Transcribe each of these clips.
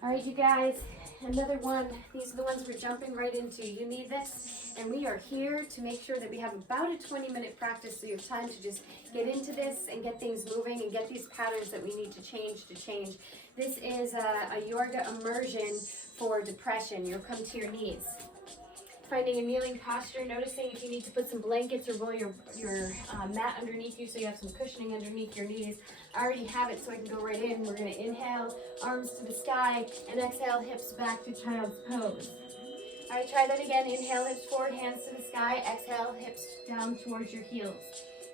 All right, you guys, another one. These are the ones we're jumping right into. You need this, and we are here to make sure that we have about a 20-minute practice, so you have time to just get into this and get things moving and get these patterns that we need to change. This is a YOURGA immersion for depression. You'll come to your knees. Finding a kneeling posture, noticing if you need to put some blankets or roll your mat underneath you so you have some cushioning underneath your knees. I already have it, so I can go right in. We're going to inhale, arms to the sky, and exhale, hips back to child's pose. All right, try that again. Inhale, hips forward, hands to the sky. Exhale, hips down towards your heels.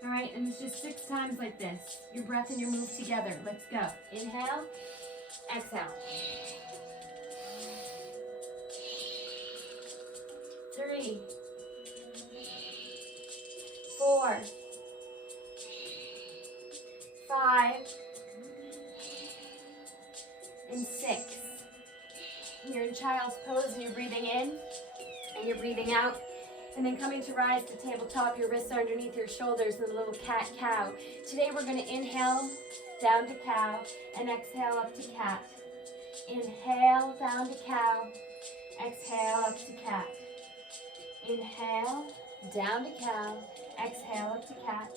All right, and it's just 6 times like this. Your breath and your move together. Let's go. Inhale, exhale. 3, 4, 5, and 6. You're in child's pose and you're breathing in and you're breathing out. And then coming to rise to tabletop, your wrists are underneath your shoulders in a little cat-cow. Today we're going to inhale down to cow and exhale up to cat. Inhale down to cow, exhale up to cat. Inhale, down to cow, exhale up to cat,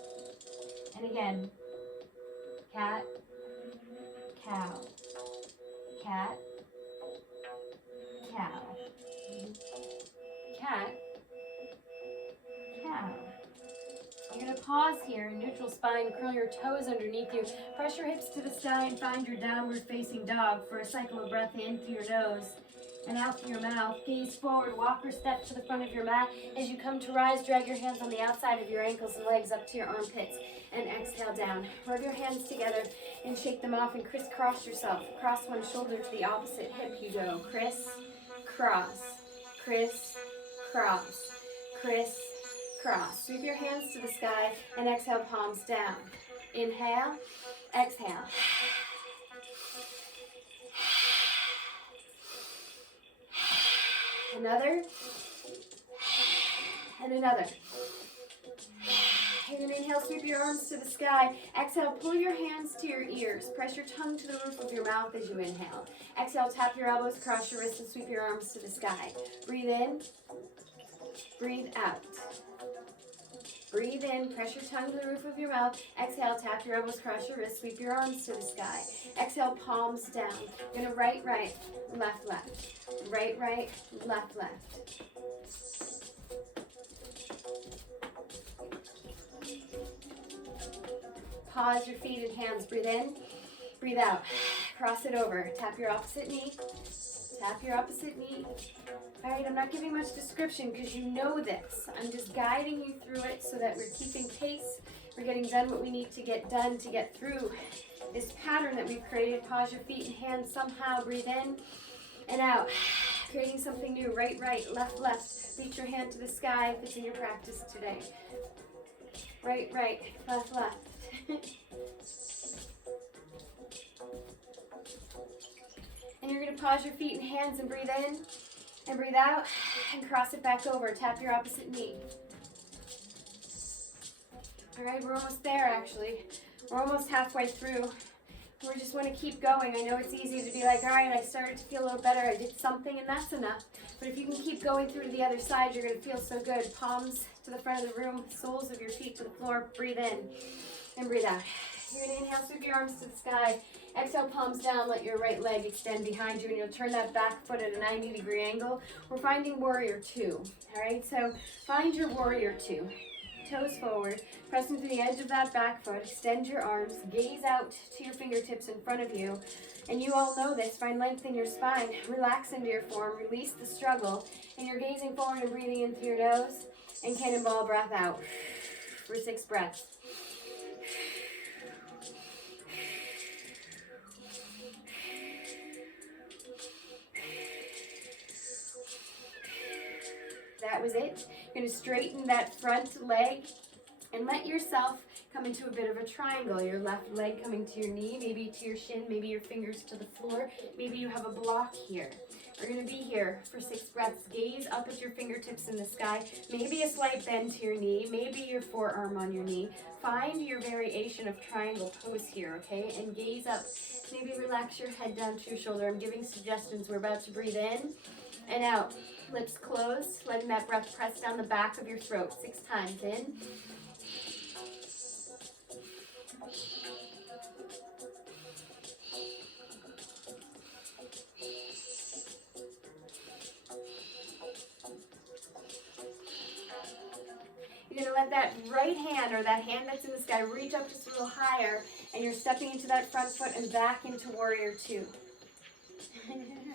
and again, cat, cow, cat, cow, cat, cow. You're going to pause here, neutral spine, curl your toes underneath you, press your hips to the sky and find your downward facing dog for a cycle of breath in through your nose and out through your mouth. Gaze forward, walk or step to the front of your mat. As you come to rise, drag your hands on the outside of your ankles and legs up to your armpits and exhale down. Rub your hands together and shake them off and crisscross yourself. Cross one shoulder to the opposite hip. You go criss, cross, criss, cross, criss, cross. Sweep your hands to the sky and exhale, palms down. Inhale, exhale. Another, and another. You're going to inhale, sweep your arms to the sky. Exhale, pull your hands to your ears. Press your tongue to the roof of your mouth as you inhale. Exhale, tap your elbows, cross your wrists, and sweep your arms to the sky. Breathe in, breathe out. Breathe in, press your tongue to the roof of your mouth. Exhale, tap your elbows, cross your wrists, sweep your arms to the sky. Exhale, palms down. You're going to right, left, left. Right, left, left. Pause your feet and hands. Breathe in, breathe out. Cross it over. Tap your opposite knee. Tap your opposite knee. All right, I'm not giving much description because you know this. I'm just guiding you through it so that we're keeping pace. We're getting done what we need to get done to get through this pattern that we've created. Pause your feet and hands somehow. Breathe in and out. Creating something new. Right, left, left. Reach your hand to the sky if it's in your practice today. Right, left, left. And you're going to pause your feet and hands and breathe in and breathe out and cross it back over. Tap your opposite knee. All right, we're almost there actually. We're almost halfway through. We just want to keep going. I know it's easy to be like, all right, I started to feel a little better. I did something and that's enough. But if you can keep going through to the other side, you're going to feel so good. Palms to the front of the room, soles of your feet to the floor. Breathe in and breathe out. You're going to inhale, sweep your arms to the sky. Exhale, palms down. Let your right leg extend behind you, and you'll turn that back foot at a 90-degree angle. We're finding warrior 2. All right, so find your warrior 2. Toes forward, press into the edge of that back foot, extend your arms, gaze out to your fingertips in front of you, and you all know this, find length in your spine, relax into your form, release the struggle, and you're gazing forward and breathing in through your nose, and cannonball breath out for 6 breaths. That was it. You're going to straighten that front leg and let yourself come into a bit of a triangle. Your left leg coming to your knee, maybe to your shin, maybe your fingers to the floor. Maybe you have a block here. We're going to be here for 6 breaths. Gaze up at your fingertips in the sky. Maybe a slight bend to your knee. Maybe your forearm on your knee. Find your variation of triangle pose here, okay? And gaze up. Maybe relax your head down to your shoulder. I'm giving suggestions. We're about to breathe in and out. Lips closed. Letting that breath press down the back of your throat 6 times. In. You're going to let that right hand, or that hand that's in the sky, reach up just a little higher, and you're stepping into that front foot and back into warrior 2.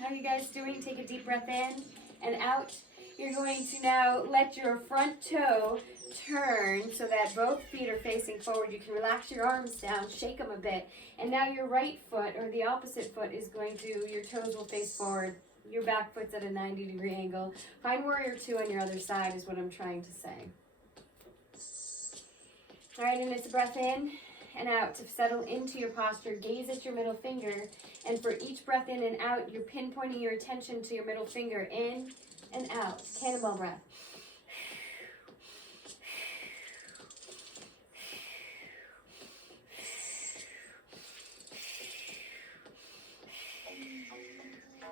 How are you guys doing? Take a deep breath in and out. You're going to now let your front toe turn so that both feet are facing forward. You can relax your arms down, shake them a bit. And now your right foot, or the opposite foot, is going to, your toes will face forward. Your back foot's at a 90-degree angle. Find warrior 2 on your other side is what I'm trying to say. All right, and it's a breath in and out to settle into your posture. Gaze at your middle finger, and for each breath in and out, you're pinpointing your attention to your middle finger, in and out. Cannonball breath.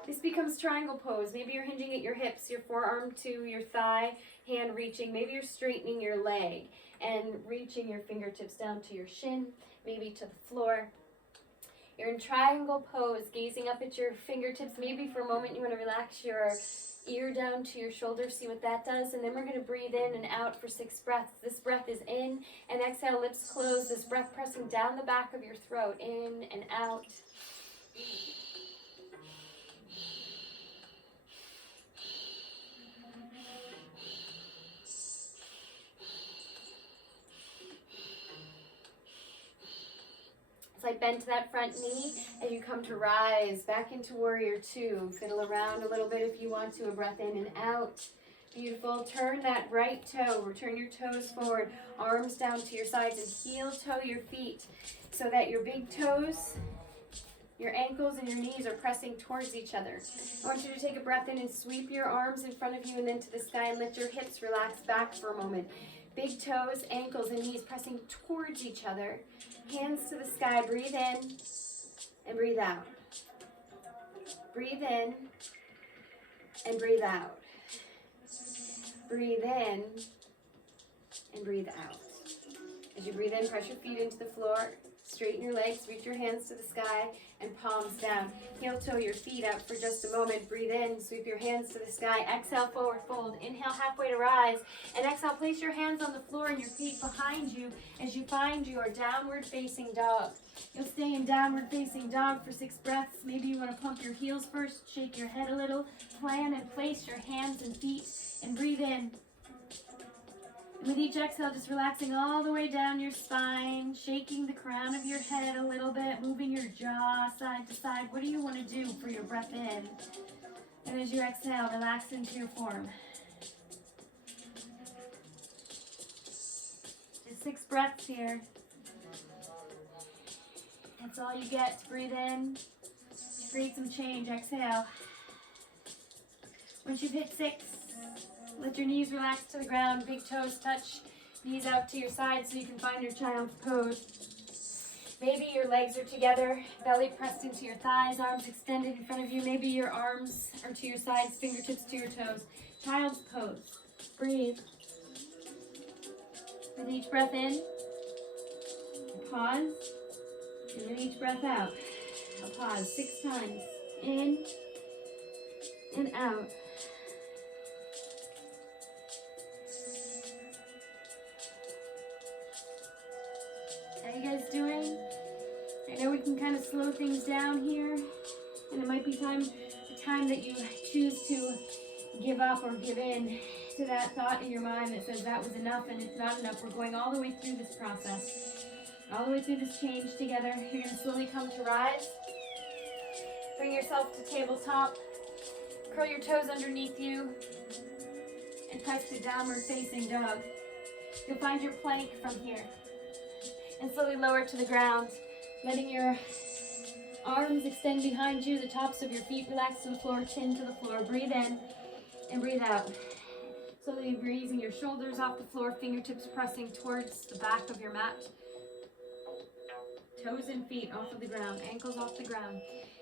This becomes triangle pose. Maybe you're hinging at your hips, your forearm to your thigh, hand reaching. Maybe you're straightening your leg and reaching your fingertips down to your shin, maybe to the floor. You're in triangle pose, gazing up at your fingertips. Maybe for a moment you want to relax your ear down to your shoulder, see what that does. And then we're going to breathe in and out for 6 breaths. This breath is in and exhale, lips closed. This breath pressing down the back of your throat, in and out. As I bend to that front knee, and you come to rise back into warrior 2. Fiddle around a little bit if you want to. A breath in and out. Beautiful. Turn that right toe. Return your toes forward. Arms down to your sides, and heel toe your feet so that your big toes, your ankles, and your knees are pressing towards each other. I want you to take a breath in and sweep your arms in front of you and then to the sky, and let your hips relax back for a moment. Big toes, ankles, and knees pressing towards each other. Hands to the sky. Breathe in and breathe out. Breathe in and breathe out. Breathe in and breathe out. As you breathe in, press your feet into the floor. Straighten your legs, reach your hands to the sky, and palms down. Heel toe your feet out for just a moment. Breathe in, sweep your hands to the sky. Exhale, forward fold. Inhale, halfway to rise. And exhale, place your hands on the floor and your feet behind you as you find your downward facing dog. You'll stay in downward facing dog for 6 breaths. Maybe you want to pump your heels first, shake your head a little, plan and place your hands and feet, and breathe in. With each exhale, just relaxing all the way down your spine, shaking the crown of your head a little bit, moving your jaw side to side. What do you want to do for your breath in? And as you exhale, relax into your form. Just 6 breaths here. That's all you get. Breathe in. Create some change. Exhale. Once you've hit 6, let your knees relax to the ground, big toes touch, knees out to your side so you can find your child's pose. Maybe your legs are together, belly pressed into your thighs, arms extended in front of you. Maybe your arms are to your sides, fingertips to your toes. Child's pose. Breathe. With each breath in, pause, and with each breath out, I'll pause 6 times. In and out. How you guys doing? I know we can kind of slow things down here, and it might be the time that you choose to give up or give in to that thought in your mind that says that was enough and it's not enough. We're going all the way through this process, all the way through this change together. You're going to slowly come to rise. Bring yourself to tabletop. Curl your toes underneath you and press to downward facing dog. You'll find your plank from here. And slowly lower to the ground, letting your arms extend behind you, the tops of your feet relax to the floor, chin to the floor. Breathe in and breathe out. Slowly raising your shoulders off the floor, fingertips pressing towards the back of your mat. Toes and feet off of the ground, ankles off the ground.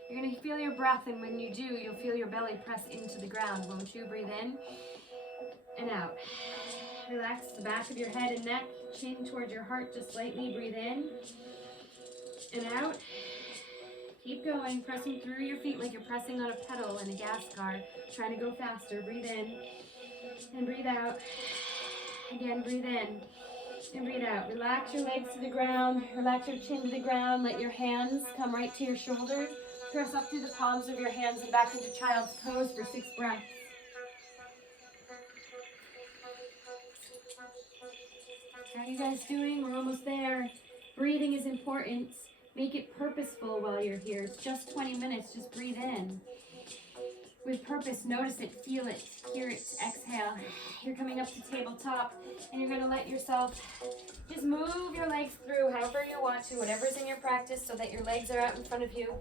You're going to feel your breath, and when you do, you'll feel your belly press into the ground. Won't you? Breathe in and out. Relax the back of your head and neck, chin towards your heart just slightly. Breathe in and out. Keep going, pressing through your feet like you're pressing on a pedal in a gas car, trying to go faster. Breathe in and breathe out. Again, breathe in and breathe out. Relax your legs to the ground. Relax your chin to the ground. Let your hands come right to your shoulders. Press up through the palms of your hands and back into child's pose for 6 breaths. How are you guys doing? We're almost there. Breathing is important. Make it purposeful while you're here. It's just 20 minutes. Just breathe in. With purpose, notice it, feel it, hear it, exhale. You're coming up to tabletop, and you're going to let yourself just move your legs through however you want to, whatever's in your practice, so that your legs are out in front of you.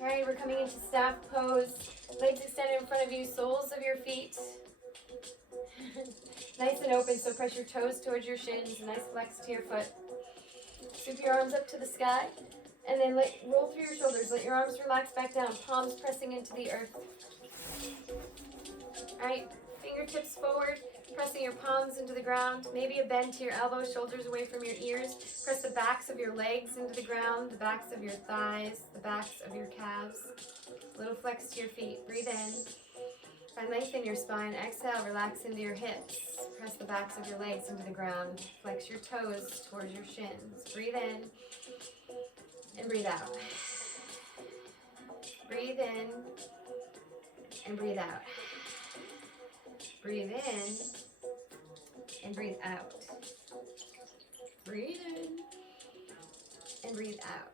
All right, we're coming into staff pose. Legs extended in front of you, soles of your feet. Nice and open, so press your toes towards your shins, nice flex to your foot. Scoop your arms up to the sky. And then roll through your shoulders. Let your arms relax back down. Palms pressing into the earth. All right, fingertips forward. Pressing your palms into the ground. Maybe a bend to your elbows, shoulders away from your ears. Press the backs of your legs into the ground. The backs of your thighs. The backs of your calves. Little flex to your feet. Breathe in. Find length in your spine. Exhale, relax into your hips. Press the backs of your legs into the ground. Flex your toes towards your shins. Breathe in. And breathe out. Breathe in and breathe out. Breathe in and breathe out. Breathe in and breathe out.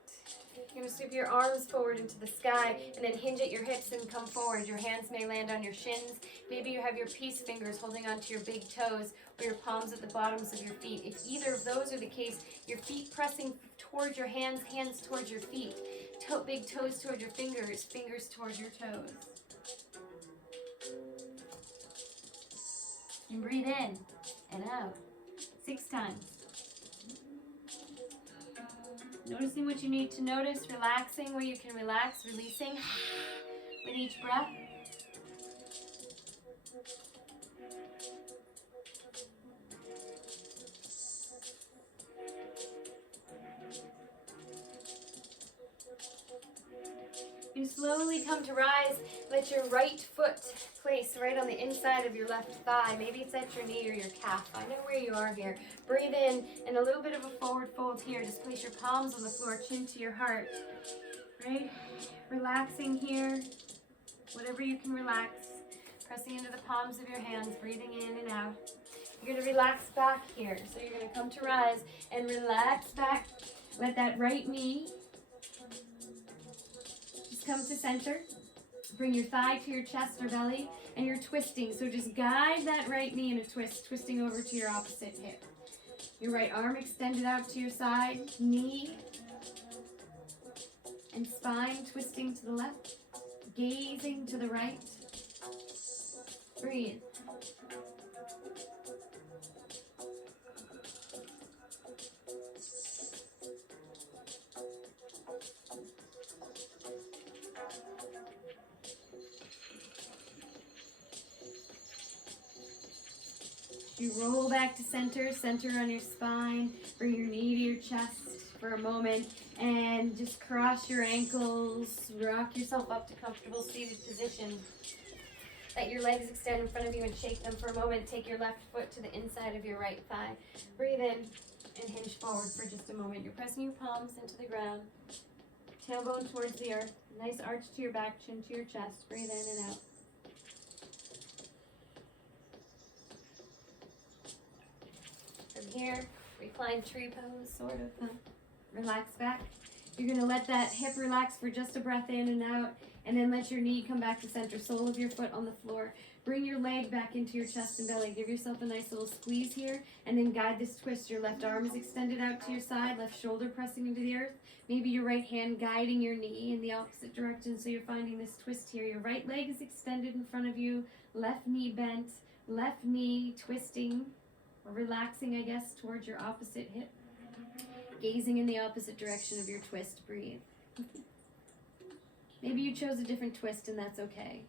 You're going to sweep your arms forward into the sky and then hinge at your hips and come forward. Your hands may land on your shins. Maybe you have your peace fingers holding onto your big toes or your palms at the bottoms of your feet. If either of those are the case, your feet pressing towards your hands, hands towards your feet. Big toes towards your fingers, fingers towards your toes. And breathe in and out 6 times. Noticing what you need to notice, relaxing where you can relax, releasing with each breath. You slowly come to rise. Let your right foot place right on the inside of your left thigh. Maybe it's at your knee or your calf. Find out where you are here. Breathe in and a little bit of a forward fold here. Just place your palms on the floor, chin to your heart. Right? Relaxing here. Whatever you can relax. Pressing into the palms of your hands. Breathing in and out. You're going to relax back here. So you're going to come to rise and relax back. Let that right knee come to center. Bring your thigh to your chest or belly, and you're twisting. So just guide that right knee in a twist, twisting over to your opposite hip. Your right arm extended out to your side, knee and spine twisting to the left, gazing to the right. Breathe. You roll back to center, center on your spine, bring your knee to your chest for a moment, and just cross your ankles, rock yourself up to comfortable seated position. Let your legs extend in front of you and shake them for a moment. Take your left foot to the inside of your right thigh. Breathe in and hinge forward for just a moment. You're pressing your palms into the ground, tailbone towards the earth, nice arch to your back, chin to your chest. Breathe in and out. From here, reclined tree pose, sort of. Relax back. You're going to let that hip relax for just a breath in and out, and then let your knee come back to center, sole of your foot on the floor. Bring your leg back into your chest and belly. Give yourself a nice little squeeze here, and then guide this twist. Your left arm is extended out to your side, left shoulder pressing into the earth. Maybe your right hand guiding your knee in the opposite direction, so you're finding this twist here. Your right leg is extended in front of you, left knee bent, left knee twisting, or relaxing, I guess, towards your opposite hip. Gazing in the opposite direction of your twist. Breathe. Maybe you chose a different twist, and that's okay.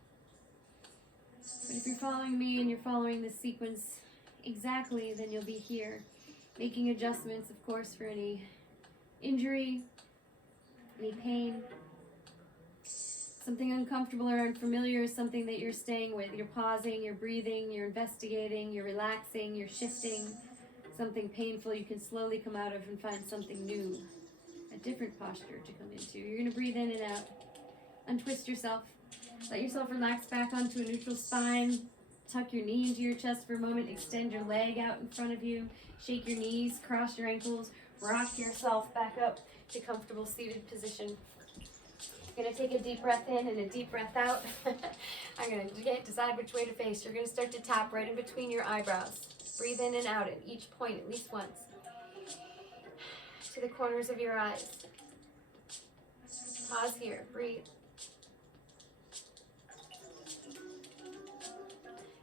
But if you're following me and you're following this sequence exactly, then you'll be here, making adjustments, of course, for any injury, any pain. Something uncomfortable or unfamiliar is something that you're staying with. You're pausing, you're breathing, you're investigating, you're relaxing, you're shifting. Something painful you can slowly come out of and find something new, a different posture to come into. You're going to breathe in and out. Untwist yourself. Let yourself relax back onto a neutral spine. Tuck your knee into your chest for a moment. Extend your leg out in front of you. Shake your knees, cross your ankles. Rock yourself back up to comfortable seated position. You're going to take a deep breath in and a deep breath out. I'm going to decide which way to face. You're going to start to tap right in between your eyebrows. Breathe in and out at each point at least once. To the corners of your eyes. Pause here. Breathe.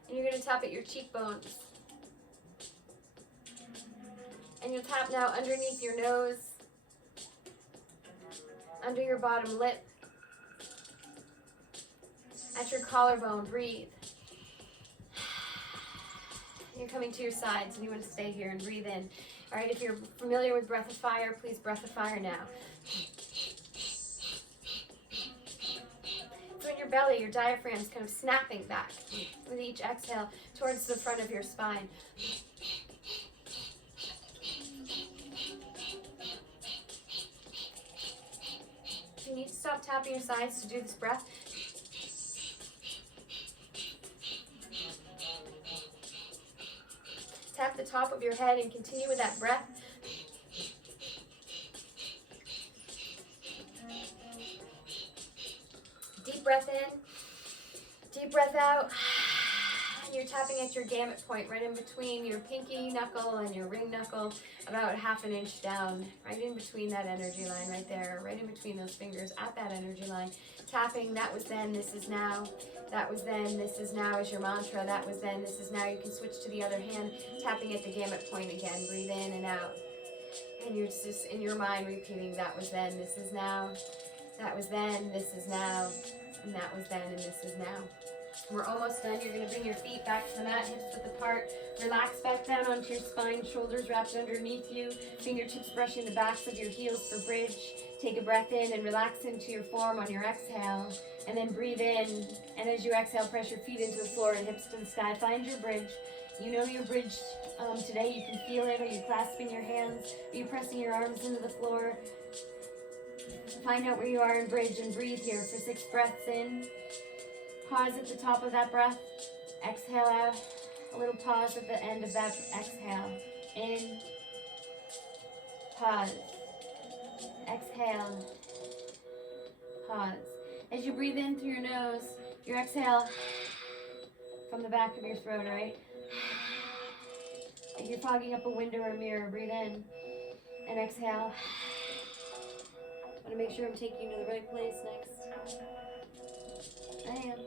And you're going to tap at your cheekbones. And you'll tap now underneath your nose, under your bottom lip, at your collarbone. Breathe. You're coming to your sides and you want to stay here and breathe in. All right, if you're familiar with breath of fire, please breath of fire now. So in your belly, your diaphragm is kind of snapping back with each exhale towards the front of your spine. If you need to stop tapping your sides to do this breath, tap the top of your head and continue with that breath. Deep breath in, deep breath out. And you're tapping at your gamut point right in between your pinky knuckle and your ring knuckle, about half an inch down, right in between that energy line right there, right in between those fingers at that energy line. Tapping, that was then, this is now. That was then, this is now is your mantra. That was then, this is now. You can switch to the other hand, tapping at the gamut point again. Breathe in and out. And you're just in your mind repeating, that was then, this is now. That was then, this is now. And that was then, and this is now. We're almost done. You're going to bring your feet back to the mat, hips width apart. Relax back down onto your spine, shoulders wrapped underneath you. Fingertips brushing the backs of your heels for bridge. Take a breath in and relax into your form on your exhale. And then breathe in. And as you exhale, press your feet into the floor and hips to the sky. Find your bridge. You know your bridge today. You can feel it. Are you clasping your hands? Are you pressing your arms into the floor? Find out where you are in bridge and breathe here for 6 breaths in. Pause at the top of that breath. Exhale out. A little pause at the end of that exhale. In. Pause. Exhale. Pause. As you breathe in through your nose, your exhale from the back of your throat, right? If you're fogging up a window or a mirror, breathe in and exhale. I want to make sure I'm taking you to the right place next. I am.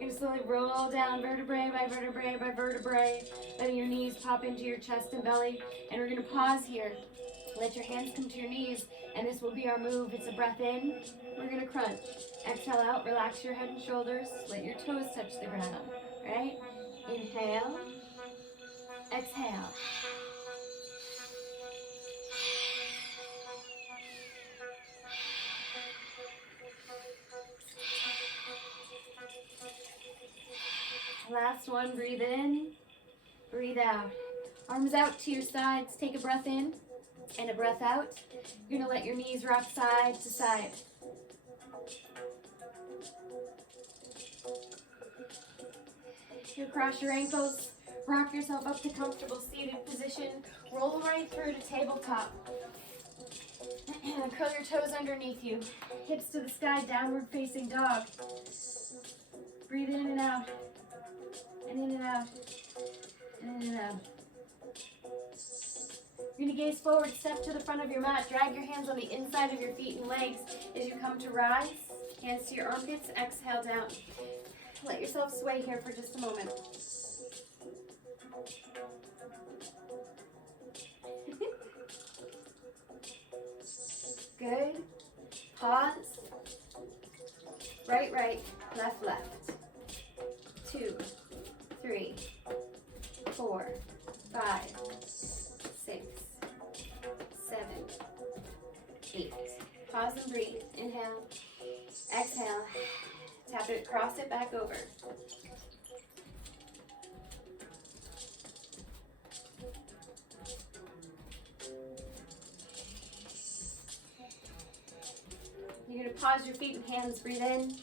You're going to slowly roll down vertebrae by vertebrae by vertebrae, letting your knees pop into your chest and belly. And we're going to pause here. Let your hands come to your knees, and this will be our move. It's a breath in. We're going to crunch. Exhale out. Relax your head and shoulders. Let your toes touch the ground. Right? Inhale. Exhale. Last one, breathe in, breathe out. Arms out to your sides, take a breath in and a breath out. You're gonna let your knees rock side to side. You cross your ankles, rock yourself up to comfortable seated position. Roll right through to tabletop. Curl your toes underneath you. Hips to the sky, downward facing dog. Breathe in and out. And in and out. And in and out. You're going to gaze forward, step to the front of your mat, drag your hands on the inside of your feet and legs as you come to rise. Hands to your armpits, exhale down. Let yourself sway here for just a moment. Good. Pause. Right, right, left, left. 2, 3, 4, 5, 6, 7, 8. Pause and breathe. Inhale. Exhale. Tap it, cross it back over. You're going to pause your feet and hands, breathe in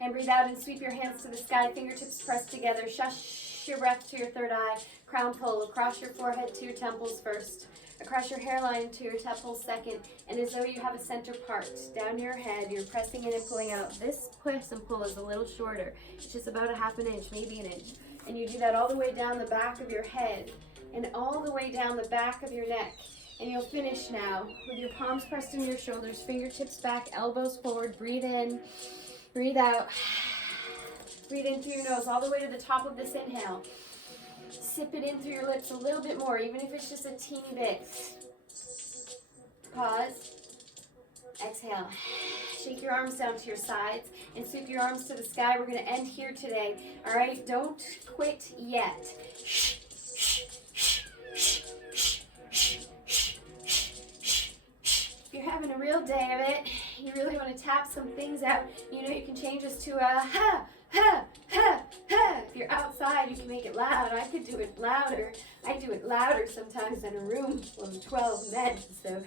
and breathe out and sweep your hands to the sky, fingertips pressed together. Shush your breath to your third eye, crown pull across your forehead to your temples first, across your hairline to your temples second, and as though you have a center part down your head, you're pressing in and pulling out. This push and pull is a little shorter. It's just about a ½ an inch, maybe an inch. And you do that all the way down the back of your head and all the way down the back of your neck. And you'll finish now with your palms pressed into your shoulders, fingertips back, elbows forward. Breathe in, breathe out. Breathe in through your nose all the way to the top of this inhale. Sip it in through your lips a little bit more, even if it's just a teeny bit. Pause. Exhale. Shake your arms down to your sides and sweep your arms to the sky. We're going to end here today. All right, don't quit yet. If you're having a real day of it, you really want to tap some things out, you know you can change this to a ha, ha, ha, ha. If you're outside, you can make it loud. I could do it louder. I do it louder sometimes in a room full of 12 men. So,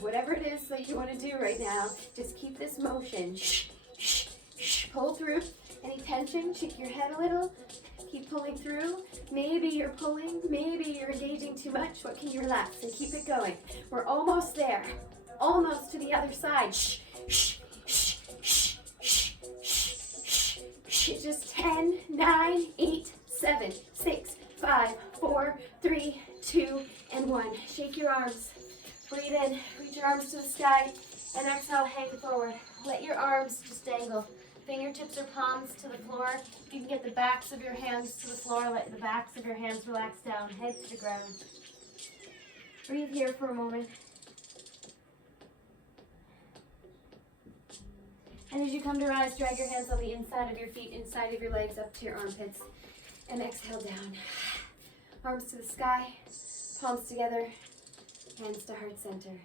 whatever it is that you want to do right now, just keep this motion. Pull through any tension, shake your head a little. Keep pulling through. Maybe you're pulling, maybe you're engaging too much. What can you relax and keep it going? We're almost there. Almost to the other side. It's just 10, 9, 8, 7, 6, 5, 4, 3, 2, and 1. Shake your arms. Breathe in. Reach your arms to the sky. And exhale, hang forward. Let your arms just dangle. Fingertips or palms to the floor. You can get the backs of your hands to the floor. Let the backs of your hands relax down. Head to the ground. Breathe here for a moment. And as you come to rise, drag your hands on the inside of your feet, inside of your legs, up to your armpits. And exhale down. Arms to the sky. Palms together. Hands to heart center.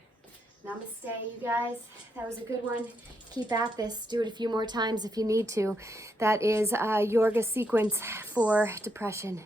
Namaste, you guys. That was a good one. Keep at this. Do it a few more times if you need to. That is a YOURGA sequence for depression.